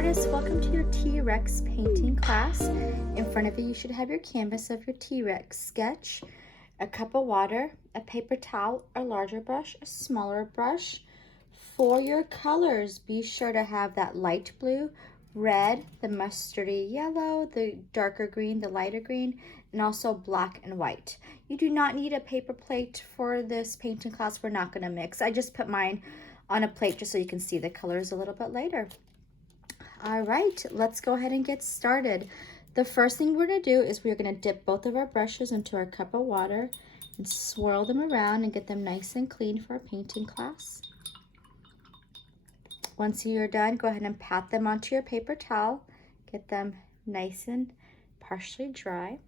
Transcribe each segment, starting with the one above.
artists, welcome to your T-Rex painting class. In front of you, you should have your canvas of your T-Rex sketch, a cup of water, a paper towel, a larger brush, a smaller brush. For your colors, be sure to have that light blue, red, the mustardy yellow, the darker green, the lighter green, and also black and white. You do not need a paper plate for this painting class. We're not going to mix. I just put mine on a plate just so you can see the colors a little bit later. All right, let's go ahead and get started. The first thing we're going to do is we're going to dip both of our brushes into our cup of water and swirl them around and get them nice and clean for our painting class. Once you're done, go ahead and pat them onto your paper towel. Get them nice and partially dry.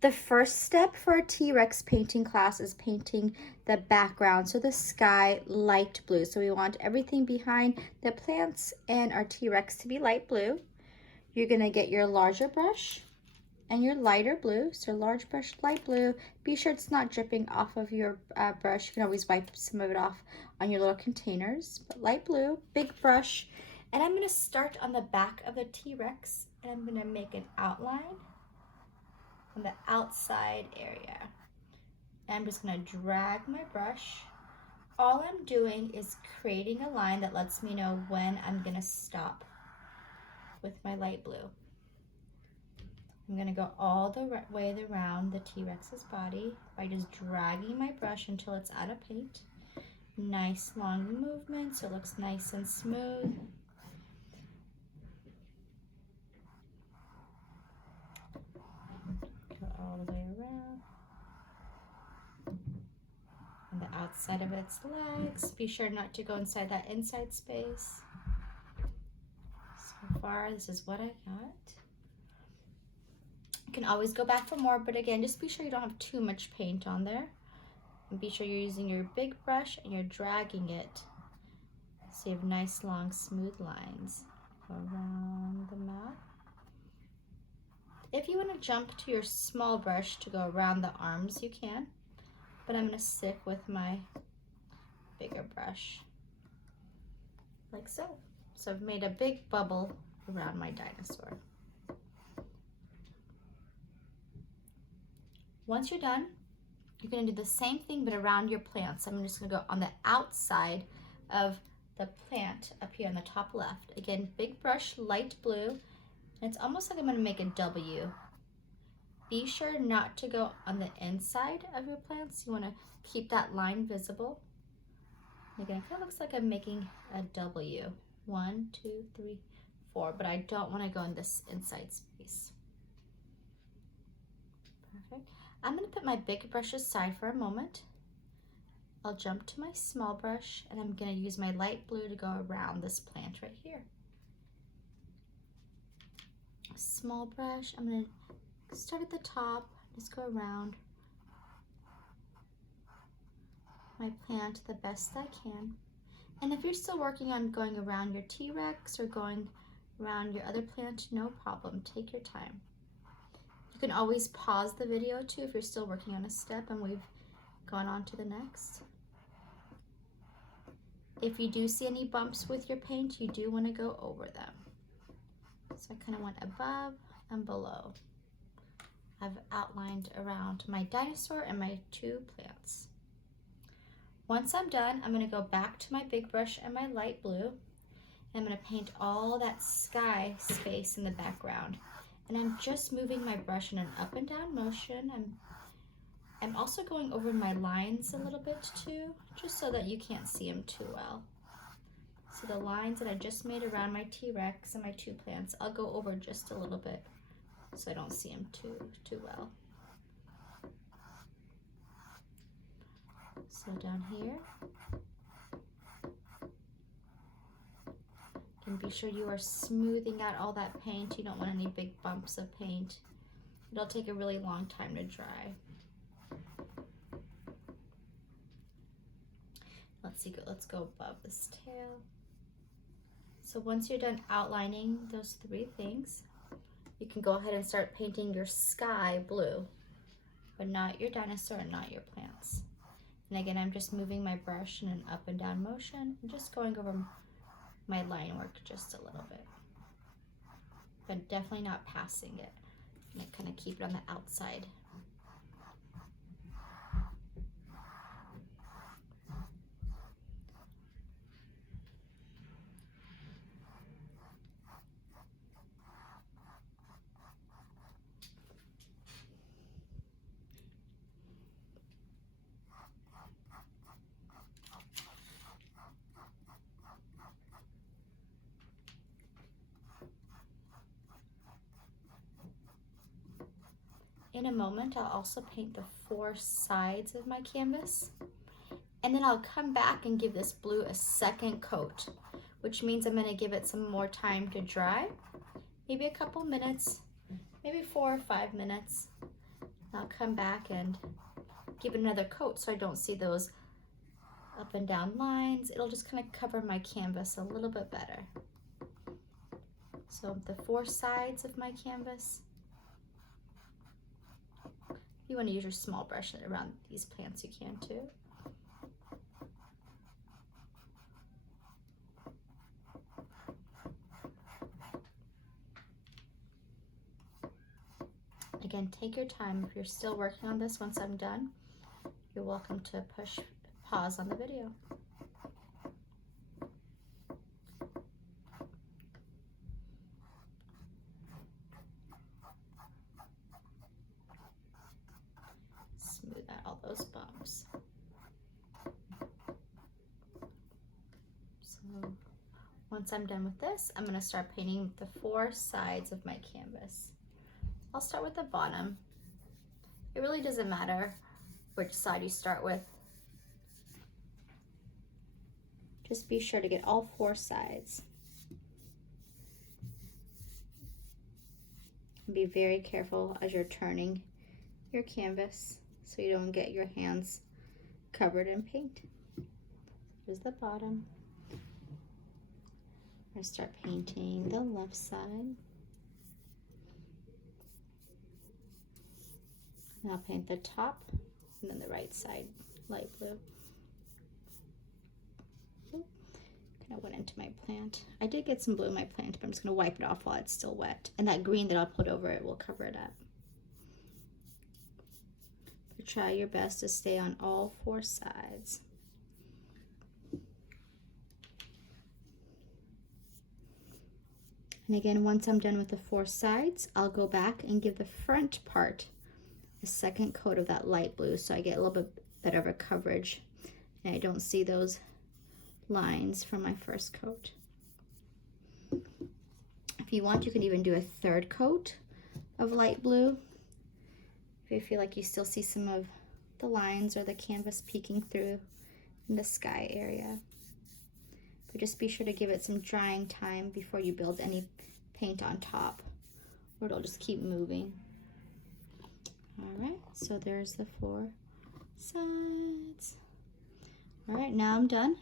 The first step for a T-Rex painting class is painting the background, so the sky light blue. So we want everything behind the plants and our T-Rex to be light blue. You're gonna get your larger brush and your lighter blue. So large brush, light blue. Be sure it's not dripping off of your brush. You can always wipe some of it off on your little containers. But light blue, big brush. And I'm gonna start on the back of the T-Rex and I'm gonna make an outline on the outside area. And I'm just gonna drag my brush. All I'm doing is creating a line that lets me know when I'm gonna stop with my light blue. I'm gonna go all the way around the T-Rex's body by just dragging my brush until it's out of paint. Nice long movement so it looks nice and smooth. All the way around. On the outside of its legs. Be sure not to go inside that inside space. So far, this is what I got. You can always go back for more, but again, just be sure you don't have too much paint on there. And be sure you're using your big brush and you're dragging it so you have nice, long, smooth lines around the mat. If you want to jump to your small brush to go around the arms, you can, but I'm going to stick with my bigger brush, like so. So I've made a big bubble around my dinosaur. Once you're done, you're going to do the same thing, but around your plants. I'm just going to go on the outside of the plant up here on the top left. Again, big brush, light blue. It's almost like I'm going to make a W. Be sure not to go on the inside of your plants. You want to keep that line visible. Again, it kind of looks like I'm making a W. 1, 2, 3, 4, but I don't want to go in this inside space. Perfect. I'm going to put my big brush aside for a moment. I'll jump to my small brush and I'm going to use my light blue to go around this plant right here. Small brush, I'm going to start at the top, just go around my plant the best I can. And if you're still working on going around your T-Rex or going around your other plant, no problem, take your time. You can always pause the video too if you're still working on a step and we've gone on to the next. If you do see any bumps with your paint, you do want to go over them. So I kind of went above and below. I've outlined around my dinosaur and my two plants. Once I'm done, I'm going to go back to my big brush and my light blue. And I'm going to paint all that sky space in the background. And I'm just moving my brush in an up and down motion. I'm also going over my lines a little bit too, just so that you can't see them too well. So the lines that I just made around my T-Rex and my two plants, I'll go over just a little bit so I don't see them too well. So down here, and be sure you are smoothing out all that paint. You don't want any big bumps of paint. It'll take a really long time to dry. Let's go above this tail. So once you're done outlining those three things, you can go ahead and start painting your sky blue, but not your dinosaur and not your plants. And again, I'm just moving my brush in an up and down motion and just going over my line work just a little bit, but definitely not passing it. I'm gonna kind of keep it on the outside. In a moment, I'll also paint the 4 sides of my canvas, and then I'll come back and give this blue a second coat, which means I'm going to give it some more time to dry, maybe a couple minutes, maybe 4 or 5 minutes. I'll come back and give it another coat so I don't see those up and down lines. It'll just kind of cover my canvas a little bit better. So the 4 sides of my canvas. If you want to use your small brush around these plants, you can too. Again, take your time. If you're still working on this once I'm done, you're welcome to push pause on the video. Smooth out all those bumps. So once I'm done with this, I'm going to start painting the 4 sides of my canvas. I'll start with the bottom. It really doesn't matter which side you start with. Just be sure to get all 4 sides. And be very careful as you're turning your canvas so you don't get your hands covered in paint. Here's the bottom. I'm going to start painting the left side. And I'll paint the top and then the right side light blue. Kind of went into my plant. I did get some blue in my plant, but I'm just going to wipe it off while it's still wet. And that green that I'll put over it will cover it up. But try your best to stay on all 4 sides. And again, once I'm done with the 4 sides, I'll go back and give the front part a second coat of that light blue so I get a little bit better of a coverage and I don't see those lines from my first coat. If you want, you can even do a 3rd coat of light blue if you feel like you still see some of the lines or the canvas peeking through in the sky area. But just be sure to give it some drying time before you build any paint on top or it'll just keep moving. All right, so there's the 4 sides. All right, now I'm done.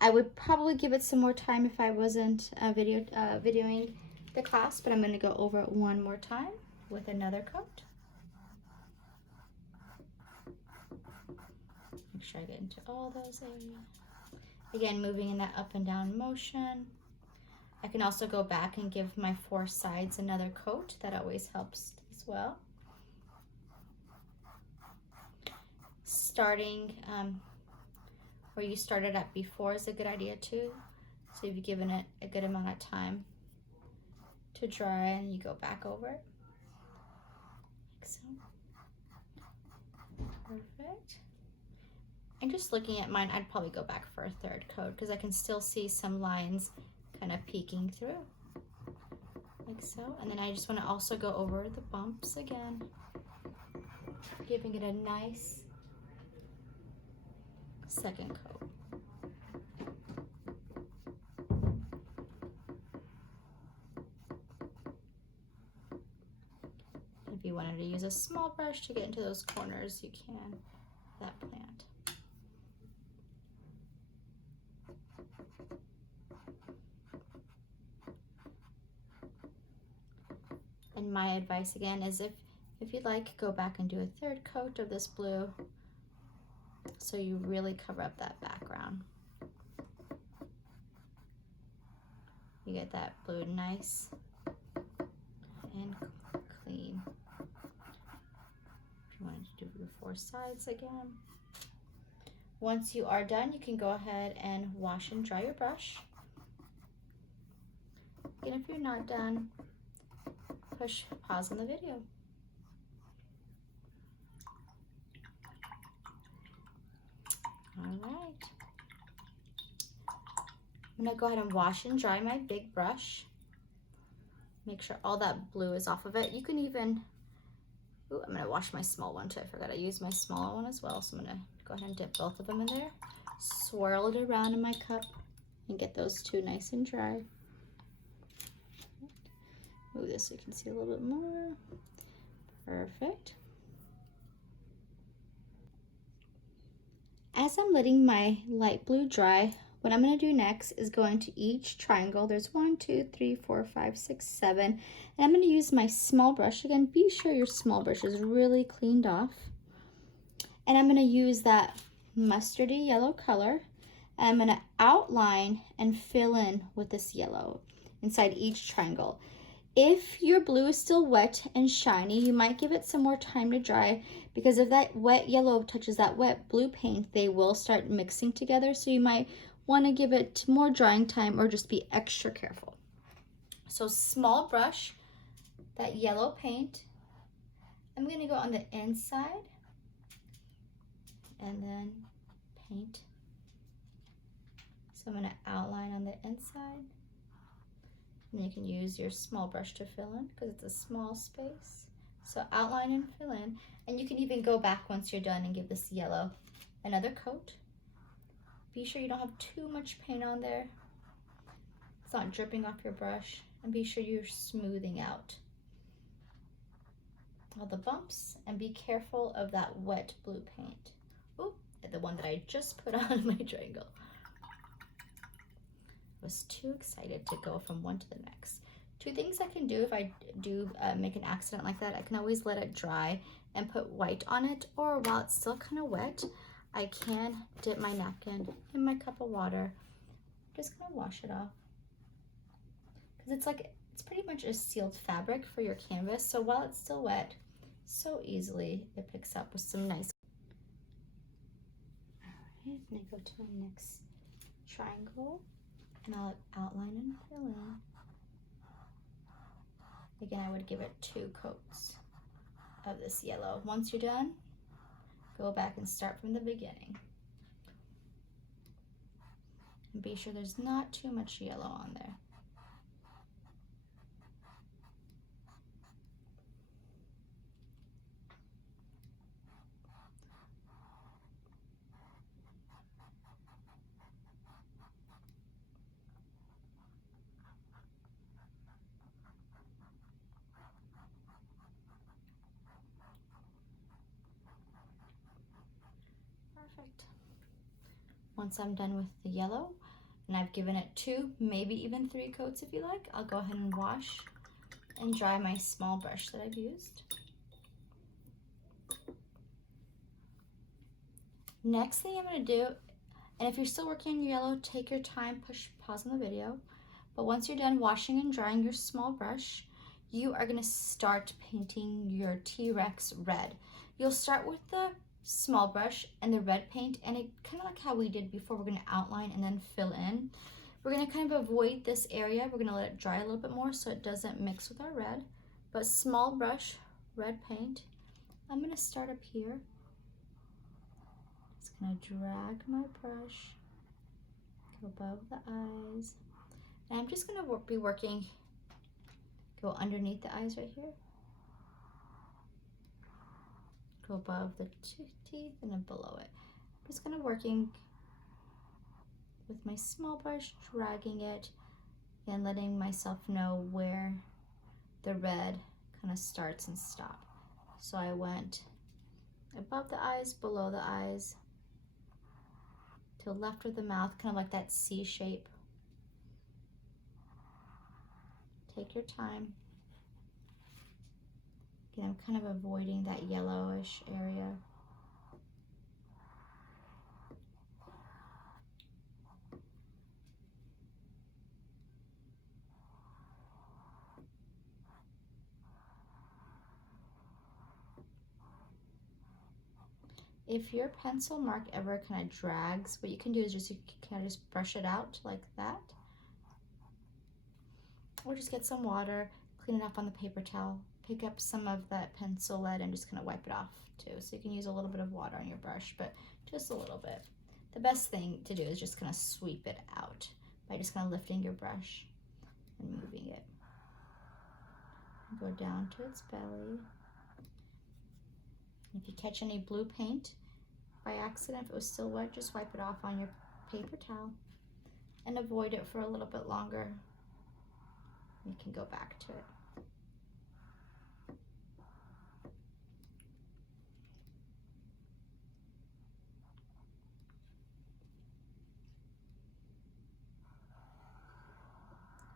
I would probably give it some more time if I wasn't videoing the class, but I'm going to go over it one more time with another coat. Make sure I get into all those areas. Again, moving in that up and down motion. I can also go back and give my 4 sides another coat. That always helps as well. Starting where you started at before is a good idea too. So you've given it a good amount of time to dry and you go back over it. Like so. Perfect. And just looking at mine, I'd probably go back for a 3rd coat because I can still see some lines kind of peeking through. Like so. And then I just want to also go over the bumps again, giving it a nice second coat. If you wanted to use a small brush to get into those corners, you can, that plant. And my advice again is if you'd like, go back and do a 3rd coat of this blue so you really cover up that background. You get that blue nice and clean. If you wanted to do your 4 sides again. Once you are done, you can go ahead and wash and dry your brush. And if you're not done, push pause on the video. All right. I'm gonna go ahead and wash and dry my big brush. Make sure all that blue is off of it. You can even, ooh, I'm gonna wash my small one too. I forgot I used my smaller one as well. So I'm gonna go ahead and dip both of them in there. Swirl it around in my cup and get those two nice and dry. Move this so you can see a little bit more. Perfect. As I'm letting my light blue dry, what I'm going to do next is go into each triangle. There's 1, 2, 3, 4, 5, 6, 7. And I'm going to use my small brush. Again, be sure your small brush is really cleaned off. And I'm going to use that mustardy yellow color. And I'm going to outline and fill in with this yellow inside each triangle. If your blue is still wet and shiny, you might give it some more time to dry, because if that wet yellow touches that wet blue paint, they will start mixing together. So you might want to give it more drying time or just be extra careful. So small brush, that yellow paint. I'm going to go on the inside and then paint. So I'm going to outline on the inside. And you can use your small brush to fill in because it's a small space. So outline and fill in. And you can even go back once you're done and give this yellow another coat. Be sure you don't have too much paint on there. It's not dripping off your brush. And be sure you're smoothing out all the bumps. And be careful of that wet blue paint. Ooh, the one that I just put on my triangle. Was too excited to go from one to the next. 2 things I can do if I do make an accident like that. I can always let it dry and put white on it, or while it's still kind of wet, I can dip my napkin in my cup of water. Just kind of wash it off. Because it's pretty much a sealed fabric for your canvas. So while it's still wet, so easily it picks up with some nice. All right, I'm gonna go to my next triangle. And I'll outline and fill in. Again, I would give it 2 coats of this yellow. Once you're done, go back and start from the beginning. And be sure there's not too much yellow on there. Perfect. Once I'm done with the yellow, and I've given it 2, maybe even 3 coats if you like, I'll go ahead and wash and dry my small brush that I've used. Next thing I'm going to do, and if you're still working on your yellow, take your time, push pause on the video. But once you're done washing and drying your small brush, you are going to start painting your T-Rex red. You'll start with the small brush and the red paint, and it kind of like how we did before. We're going to outline and then fill in. We're going to kind of avoid this area. We're going to let it dry a little bit more so it doesn't mix with our red. But small brush, red paint. I'm going to start up here. Just going to drag my brush, go above the eyes. And I'm just going to be working, go underneath the eyes right here. Go above the teeth and then below it. I'm just kind of working with my small brush, dragging it and letting myself know where the red kind of starts and stops. So I went above the eyes, below the eyes, to the left of the mouth, kind of like that C shape. Take your time. Again, I'm kind of avoiding that yellowish area. If your pencil mark ever kind of drags, what you can do is just you can kind of just brush it out like that. Or just get some water, clean it off on the paper towel, pick up some of that pencil lead and just kind of wipe it off too. So you can use a little bit of water on your brush, but just a little bit. The best thing to do is just kind of sweep it out by just kind of lifting your brush and moving it. Go down to its belly. If you catch any blue paint by accident, if it was still wet, just wipe it off on your paper towel and avoid it for a little bit longer. You can go back to it.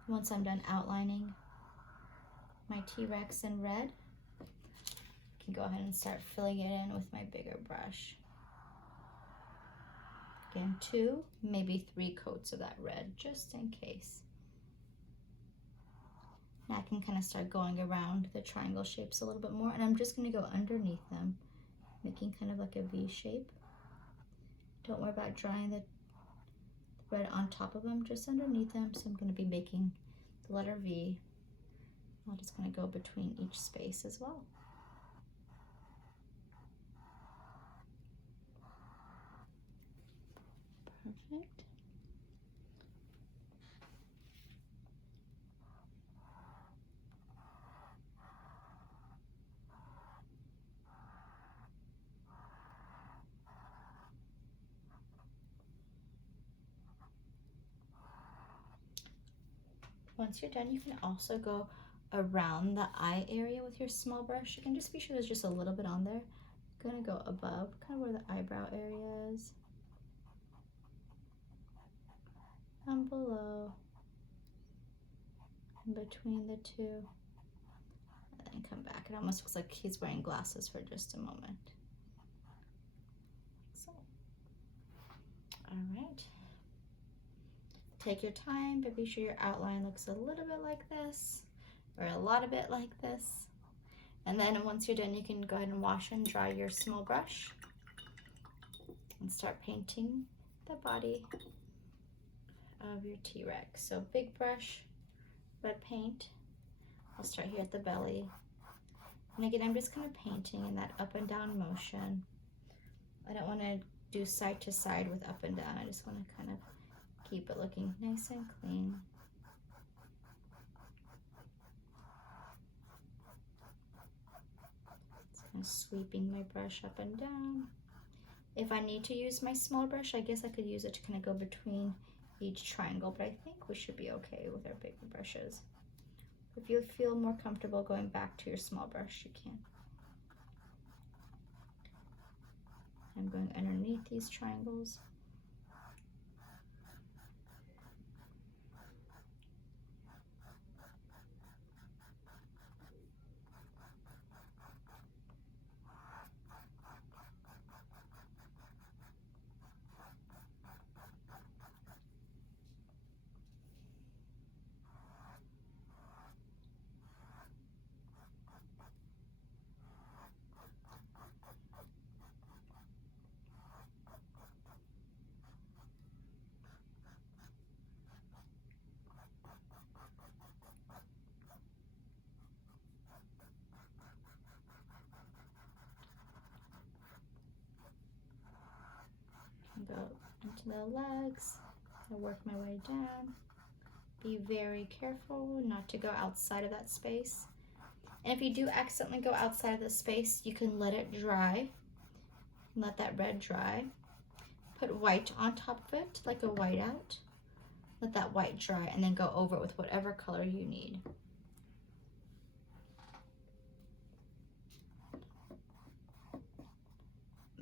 Once I'm done outlining my T-Rex in red, I can go ahead and start filling it in with my bigger brush. Again, 2, maybe 3 coats of that red, just in case. Now I can kind of start going around the triangle shapes a little bit more, and I'm just going to go underneath them, making kind of like a V shape. Don't worry about drawing the red on top of them, just underneath them. So I'm going to be making the letter V. I'm just going to go between each space as well. Perfect. Once you're done, you can also go around the eye area with your small brush. You can just be sure there's just a little bit on there. I'm gonna go above, kind of where the eyebrow area is. And below. In between the two. And then come back. It almost looks like he's wearing glasses for just a moment. So, all right. Take your time, but be sure your outline looks a little bit like this, or a lot of it like this. And then once you're done, you can go ahead and wash and dry your small brush and start painting the body of your T-Rex. So big brush, red paint. I'll start here at the belly. And again, I'm just kind of painting in that up and down motion. I don't want to do side to side with up and down. I just want to kind of keep it looking nice and clean. Just kind of sweeping my brush up and down. If I need to use my small brush, I guess I could use it to kind of go between each triangle, but I think we should be okay with our bigger brushes. If you feel more comfortable going back to your small brush, you can. I'm going underneath these triangles. Go into the legs, I work my way down. Be very careful not to go outside of that space. And if you do accidentally go outside of the space, you can let it dry. Let that red dry. Put white on top of it, like a whiteout. Let that white dry and then go over it with whatever color you need.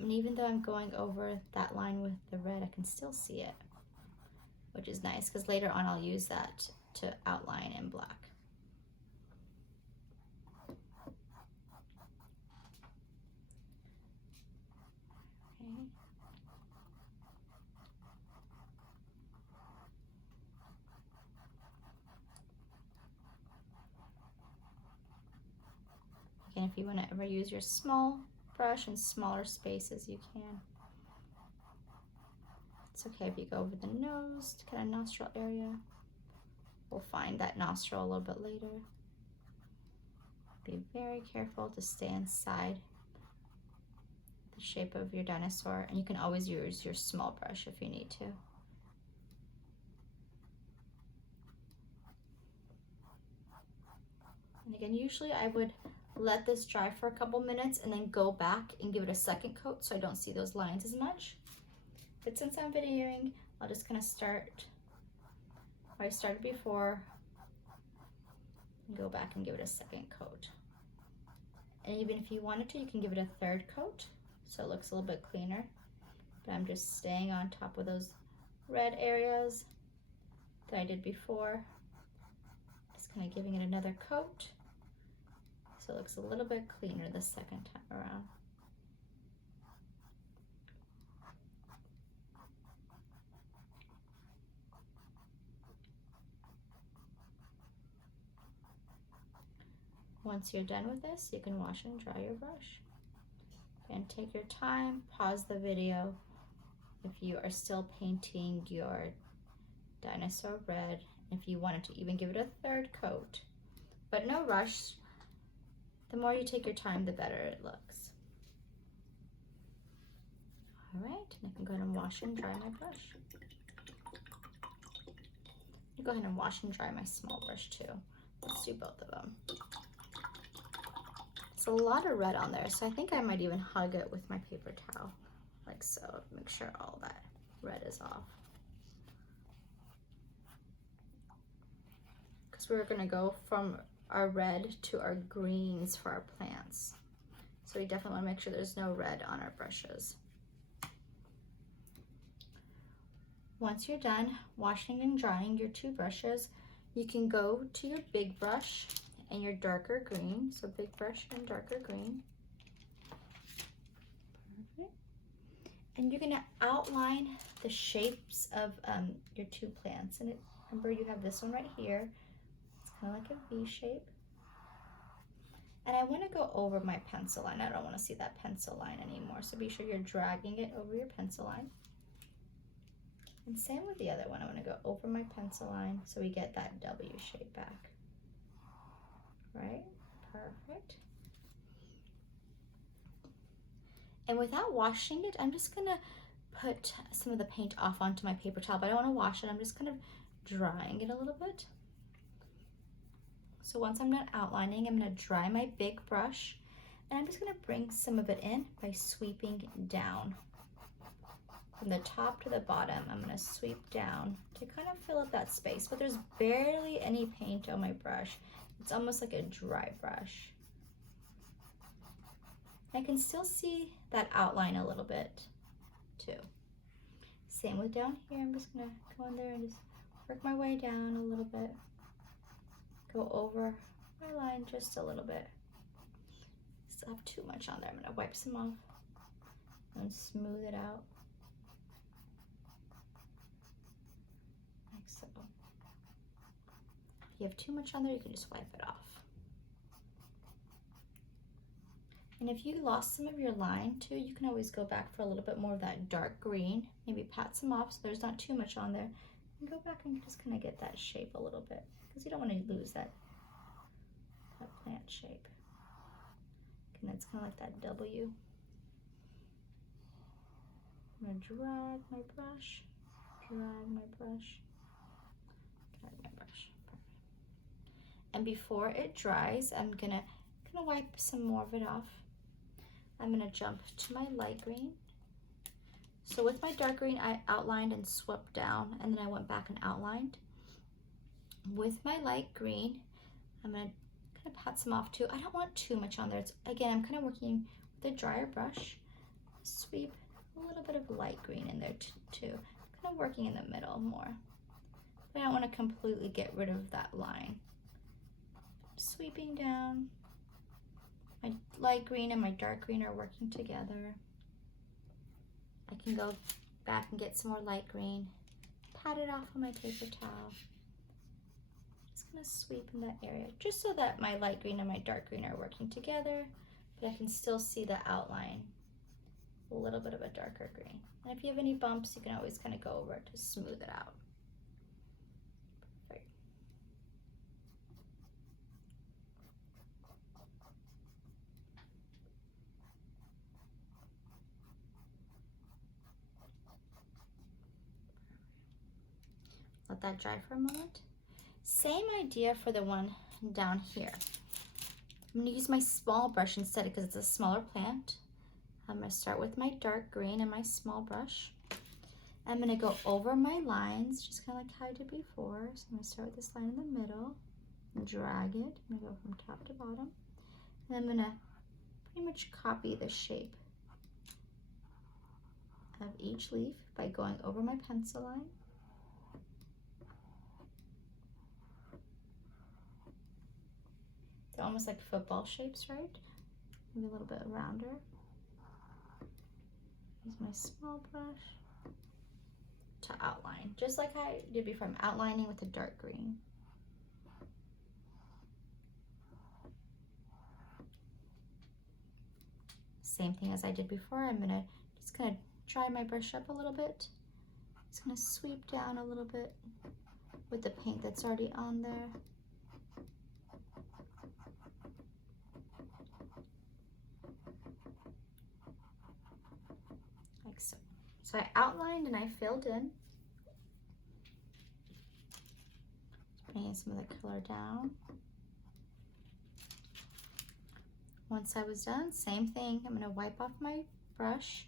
And even though I'm going over that line with the red, I can still see it, which is nice because later on I'll use that to outline in black. Okay. Again, if you want to ever use your small brush in smaller spaces you can. It's okay if you go over the nose to kind of nostril area. We'll find that nostril a little bit later. Be very careful to stay inside the shape of your dinosaur, and you can always use your small brush if you need to. And again, usually I would let this dry for a couple minutes and then go back and give it a second coat so I don't see those lines as much. But since I'm videoing, I'll just kind of start where I started before and go back and give it a second coat. And even if you wanted to, you can give it a third coat so it looks a little bit cleaner. But I'm just staying on top of those red areas that I did before. Just kind of giving it another coat so it looks a little bit cleaner the second time around. Once you're done with this, you can wash and dry your brush. And take your time, pause the video if you are still painting your dinosaur red, if you wanted to even give it a third coat. But no rush. The more you take your time, the better it looks. All right, and I can go ahead and wash and dry my brush. I'll go ahead and wash and dry my small brush too. Let's do both of them. It's a lot of red on there, so I think I might even hug it with my paper towel, like so, make sure all that red is off. Because we're gonna go from our red to our greens for our plants. So we definitely wanna make sure there's no red on our brushes. Once you're done washing and drying your two brushes, you can go to your big brush and your darker green. So big brush and darker green. Perfect. And you're gonna outline the shapes of your two plants. And remember, you have this one right here. It's kind of like a V shape. And I wanna go over my pencil line. I don't wanna see that pencil line anymore. So be sure you're dragging it over your pencil line. And same with the other one. I wanna go over my pencil line so we get that W shape back. Right, perfect. And without washing it, I'm just gonna put some of the paint off onto my paper towel, but I don't wanna wash it. I'm just kind of drying it a little bit. So once I'm done outlining, I'm gonna dry my big brush, and I'm just gonna bring some of it in by sweeping down. From the top to the bottom, I'm gonna sweep down to kind of fill up that space, but there's barely any paint on my brush. It's almost like a dry brush. I can still see that outline a little bit too. Same with down here. I'm just gonna go in there and just work my way down a little bit. Go over my line just a little bit. Still have too much on there. I'm gonna wipe some off and smooth it out. Like so. If you have too much on there, you can just wipe it off. And if you lost some of your line too, you can always go back for a little bit more of that dark green. Maybe pat some off so there's not too much on there. And go back and just kind of get that shape a little bit, because you don't want to lose that plant shape. And it's kind of like that W. I'm going to drag my brush, drag my brush, drag my brush. Perfect. And before it dries, I'm gonna wipe some more of it off. I'm gonna jump to my light green. So with my dark green, I outlined and swept down, and then I went back and outlined. With my light green, I'm gonna kind of pat some off too. I don't want too much on there. Again, I'm kind of working with a drier brush. Sweep a little bit of light green in there too. Kind of working in the middle more. But I don't want to completely get rid of that line. Sweeping down. My light green and my dark green are working together. I can go back and get some more light green. Pat it off on my paper towel. Just gonna sweep in that area, just so that my light green and my dark green are working together, but I can still see the outline, a little bit of a darker green. And if you have any bumps, you can always kind of go over it to smooth it out. Perfect. Let that dry for a moment. Same idea for the one down here. I'm going to use my small brush instead because it's a smaller plant. I'm going to start with my dark green and my small brush. I'm going to go over my lines, just kind of like how I did before. So I'm going to start with this line in the middle and drag it. I'm going to go from top to bottom. And I'm going to pretty much copy the shape of each leaf by going over my pencil line. They're almost like football shapes, right? Maybe a little bit rounder. Use my small brush to outline, just like I did before. I'm outlining with a dark green. Same thing as I did before. I'm gonna just kind of dry my brush up a little bit. Just gonna sweep down a little bit with the paint that's already on there. Like so. So I outlined and I filled in. Just bringing some of the color down. Once I was done, same thing. I'm gonna wipe off my brush,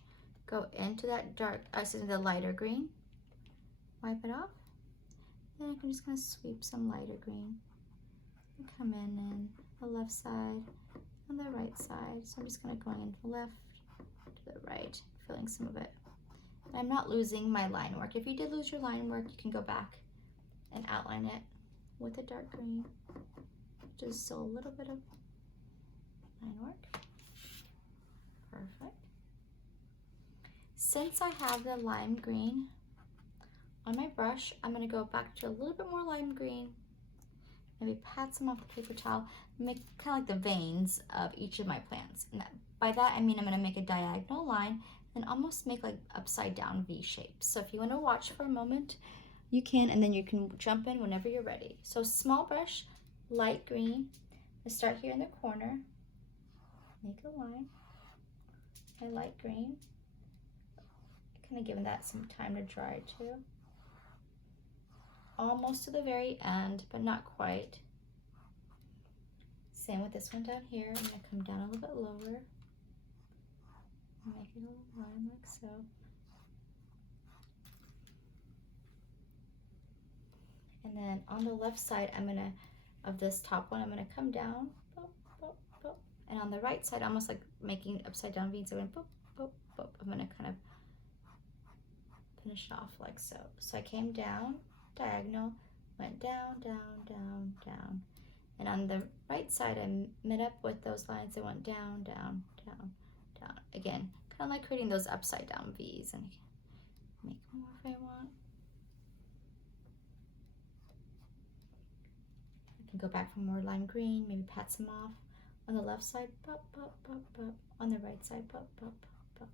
go into that the lighter green, wipe it off. Then I'm just gonna sweep some lighter green and come in the left side and the right side. So I'm just gonna go in from the left to the right, filling some of it. And I'm not losing my line work. If you did lose your line work, you can go back and outline it with a dark green. Just still a little bit of line work. Perfect. Since I have the lime green on my brush, I'm going to go back to a little bit more lime green. Maybe pat some off the paper towel, make kind of like the veins of each of my plants. And by that I mean I'm going to make a diagonal line and almost make like upside down V shapes. So if you want to watch for a moment, you can, and then you can jump in whenever you're ready. So small brush, light green. I start here in the corner. Make a line, my light green, kind of giving that some time to dry too. Almost to the very end, but not quite. Same with this one down here. I'm going to come down a little bit lower, make it a little line like so. And then on the left side, of this top one, I'm going to come down, boop, boop, boop. And on the right side, almost like making upside down V's, so I'm going boop, boop, boop. I'm going to kind of finish it off like so. So I came down, diagonal, went down, down, down, down. And on the right side, I met up with those lines that went down, down, down, down. Again, kind of like creating those upside down V's. And make more if I want. I can go back for more lime green, maybe pat some off. On the left side, pop, pop, pop, pop. On the right side, pop, pop, pop, pop.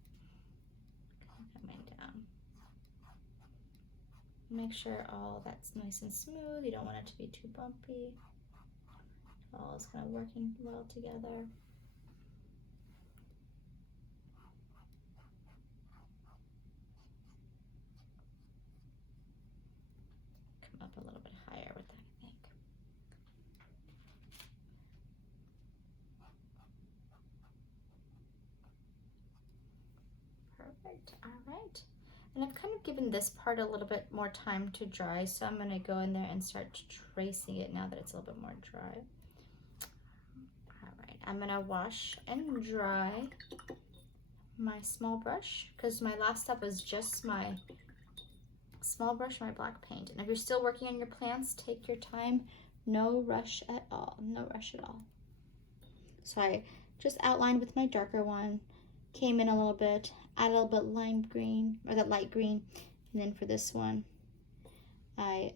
Coming down. Make sure all that's nice and smooth. You don't want it to be too bumpy. All is kind of working well together. Come up a little bit higher with that, I think. Perfect. All right. And I've kind of given this part a little bit more time to dry, so I'm going to go in there and start tracing it now that it's a little bit more dry. All right, I'm going to wash and dry my small brush because my last step is just my small brush, my black paint. And if you're still working on your plants, take your time. No rush at all. No rush at all. So I just outlined with my darker one, came in a little bit, add a little bit lime green, or the light green, and then for this one, I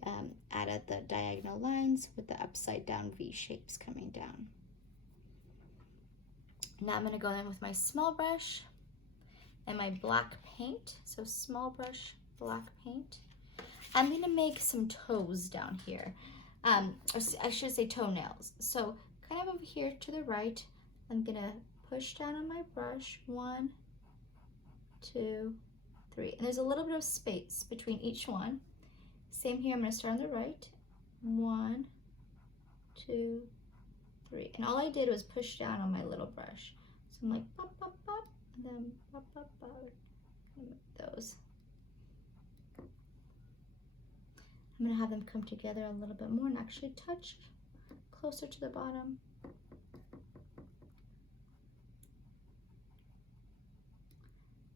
added the diagonal lines with the upside down V shapes coming down. Now I'm gonna go in with my small brush and my black paint. So small brush, black paint. I'm gonna make some toes down here. Or I should say toenails. So kind of over here to the right, I'm gonna push down on my brush. 1, 2, 3. And there's a little bit of space between each one. Same here, I'm gonna start on the right. 1, 2, 3. And all I did was push down on my little brush. So I'm like, pop, pop, pop, and then pop, pop, pop. Those. I'm gonna have them come together a little bit more and actually touch closer to the bottom.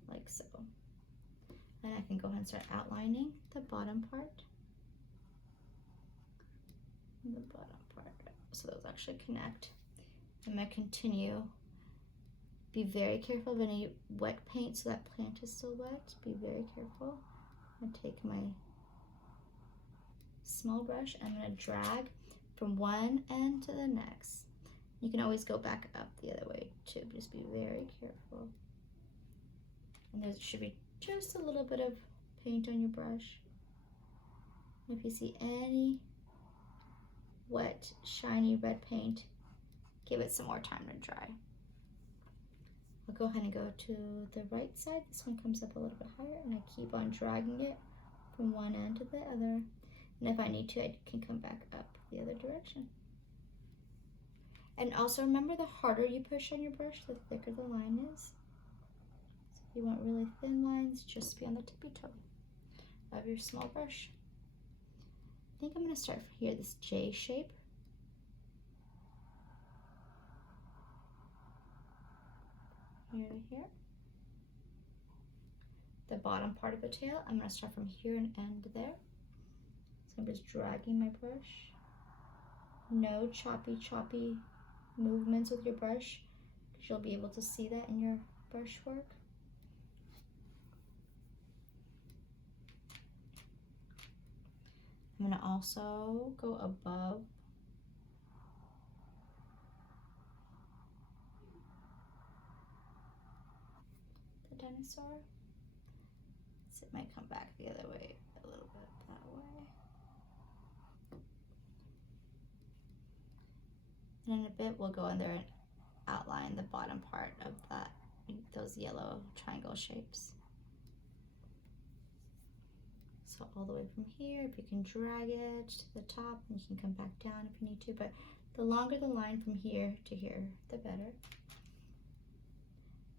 Like so. And I can go ahead and start outlining the bottom part. And the bottom part. So those actually connect. I'm gonna continue. Be very careful of any wet paint so that plant is still wet. Be very careful. I'm gonna take my small brush and I'm gonna drag from one end to the next. You can always go back up the other way too, but just be very careful. And there should be just a little bit of paint on your brush. If you see any wet, shiny red paint, give it some more time to dry. I'll go ahead and go to the right side. This one comes up a little bit higher and I keep on dragging it from one end to the other. And if I need to, I can come back up the other direction. And also remember, the harder you push on your brush, the thicker the line is. So if you want really thin lines, just be on the tippy toe of your small brush. I think I'm gonna start here, this J shape. Here to here. The bottom part of the tail, I'm gonna start from here and end there. So I'm just dragging my brush. No choppy movements with your brush, because you'll be able to see that in your brush work. I'm gonna also go above the dinosaur. So it might come back the other way a little bit, that way. And in a bit, we'll go in there and outline the bottom part of that, those yellow triangle shapes. So all the way from here, if you can drag it to the top, and you can come back down if you need to, but the longer the line from here to here, the better.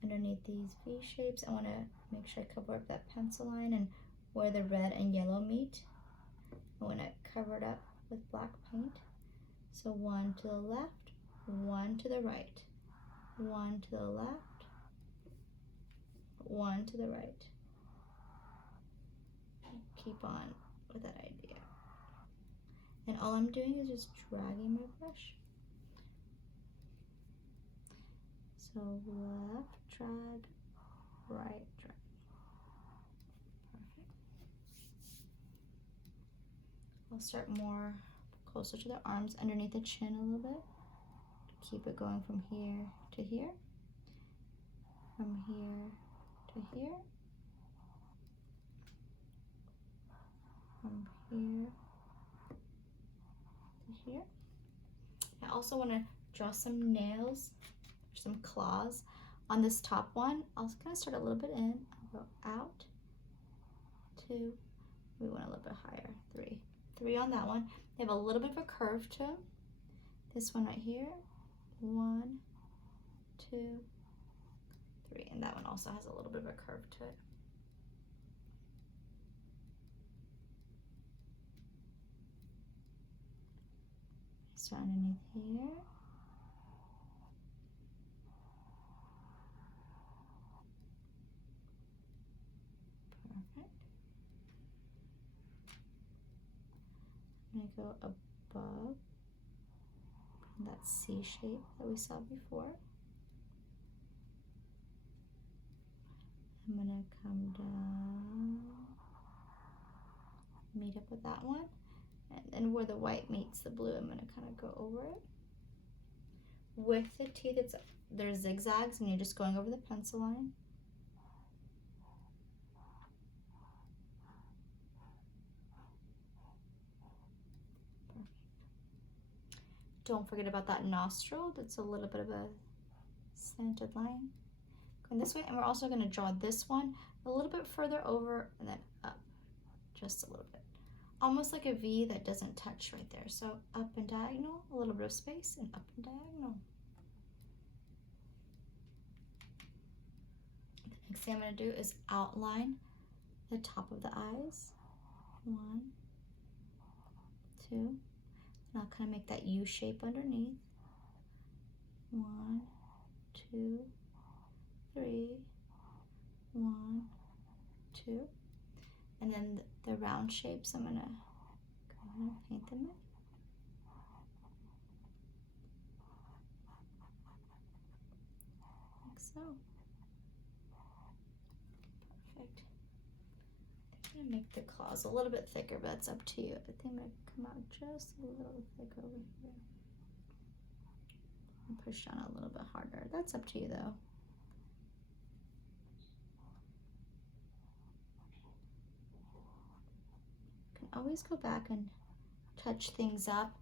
Underneath these V shapes, I want to make sure I cover up that pencil line, and where the red and yellow meet, I want to cover it up with black paint. So 1 to the left, 1 to the right, 1 to the left, 1 to the right. Keep on with that idea. And all I'm doing is just dragging my brush. So left drag, right drag. Perfect. I'll start more closer to the arms, underneath the chin a little bit. Keep it going from here to here, from here to here, from here to here. I also want to draw some nails, some claws on this top one. I'll kind of start a little bit in. I'll go out, 2, we went a little bit higher, 3. 3 on that one. They have a little bit of a curve to them. This one right here, 1, 2, 3, and that one also has a little bit of a curve to it. So underneath here. Perfect. I'm going to go above that C shape that we saw before. I'm going to come down, meet up with that one, and then where the white meets the blue, I'm going to kind of go over it. with the teeth. There's zigzags and you're just going over the pencil line. Perfect. Don't forget about that nostril. That's a little bit of a slanted line. Going this way, and we're also going to draw this one a little bit further over and then up, just a little bit. Almost like a V that doesn't touch right there. So up and diagonal, a little bit of space, and up and diagonal. The next thing I'm going to do is outline the top of the eyes. 1, 2, and I'll kind of make that U shape underneath. 1, 2, 3, 1, 2. And then the round shapes, I'm gonna paint them in. Like so. Perfect. I'm gonna make the claws a little bit thicker, but that's up to you. I think I'm gonna come out just a little thick over here. And push down a little bit harder. That's up to you though. Always go back and touch things up.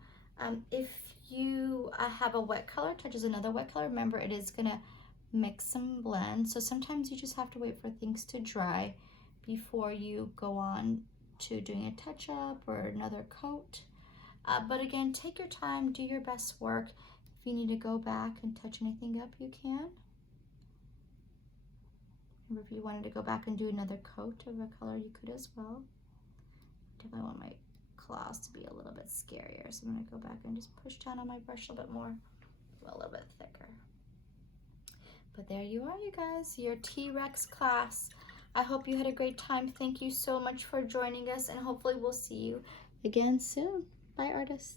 If you have a wet color touches another wet color, remember it is gonna mix and blend. So sometimes you just have to wait for things to dry before you go on to doing a touch up or another coat. But again, take your time, do your best work. If you need to go back and touch anything up, you can. Remember, if you wanted to go back and do another coat of a color, you could as well. Definitely want my claws to be a little bit scarier, so I'm going to go back and just push down on my brush a little bit more, a little bit thicker. But there you are, you guys, your T-Rex class. I hope you had a great time. Thank you so much for joining us, and hopefully we'll see you again soon. Bye, artists.